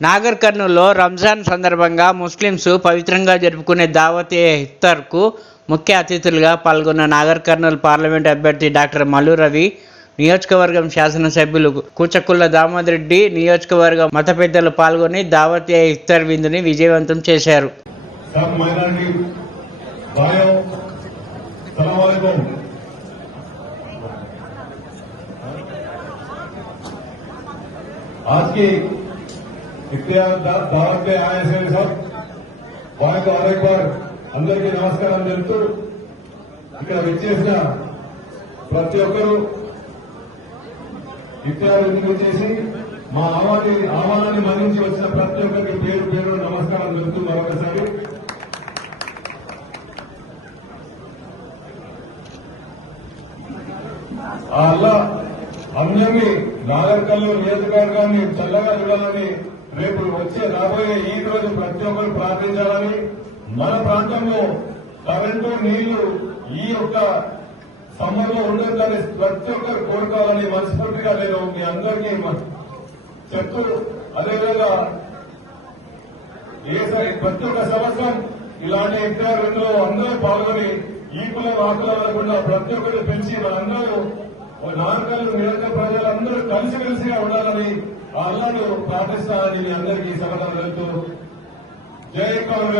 నాగర్ కర్నూల్లో రంజాన్ సందర్భంగా ముస్లింస్ పవిత్రంగా జరుపుకునే దావత్ ఏ ఇఫ్తార్కు ముఖ్య అతిథులుగా పాల్గొన్న నాగర్ కర్నూలు పార్లమెంట్ అభ్యర్థి డాక్టర్ మల్లు రవి నియోజకవర్గం శాసనసభ్యులు కూచకుల్ల దామోదరెడ్డి నియోజకవర్గ మత పెద్దలు పాల్గొని దావత్ ఏ ఇఫ్తార్ విందుని విజయవంతం చేశారు सब माइनॉरिटी भाइयों सलाम वालेकुम आज की ఇఫ్తియార్ దావత్ పై సార్. వారికి బార్ అందరికీ నమస్కారం తెలుపుతూ ఇక్కడ విచ్చేసిన ప్రతి ఒక్కరూ ఇఫ్తియార్ చేసి మా ఆవాని ఆహ్వానాన్ని మరించి వచ్చిన ప్రతి ఒక్కరికి పేరు పేరు నమస్కారం తెలుపుతూ మరొకసారి. అల్లా అందరినీ నాగర్కల్లు నియోజకవర్గాన్ని చల్లగా చూడాలని రేపు వచ్చే రాబోయే ఈ రోజు ప్రతి ఒక్కరు ప్రార్థించాలని మన ప్రాంతంలో కరెంటు నీళ్ళు ఈ యొక్క సమ్మర్లో ఉండొద్దని ప్రతి ఒక్కరు కోరుకోవాలని మనస్ఫూర్తిగా నేను మీ అందరికీ చెప్తూ అదేవిధంగా ఏ ప్రతి ఒక్క సంవత్సరం ఇలాంటి ఇద్దరు రెండులో అందరూ పాల్గొని ఈ కులం ఆ కులం అనకుండా ప్రతి ఒక్కరు పెంచి మనందరూ నాలుగు నిరంతర ప్రజలందరూ కలిసిమెలిసిగా ఉండాలని ఆ అల్లాను ప్రార్థిస్తానని మీ అందరికీ సమాధానం వెళ్తూ జై కాంగ్రెస్.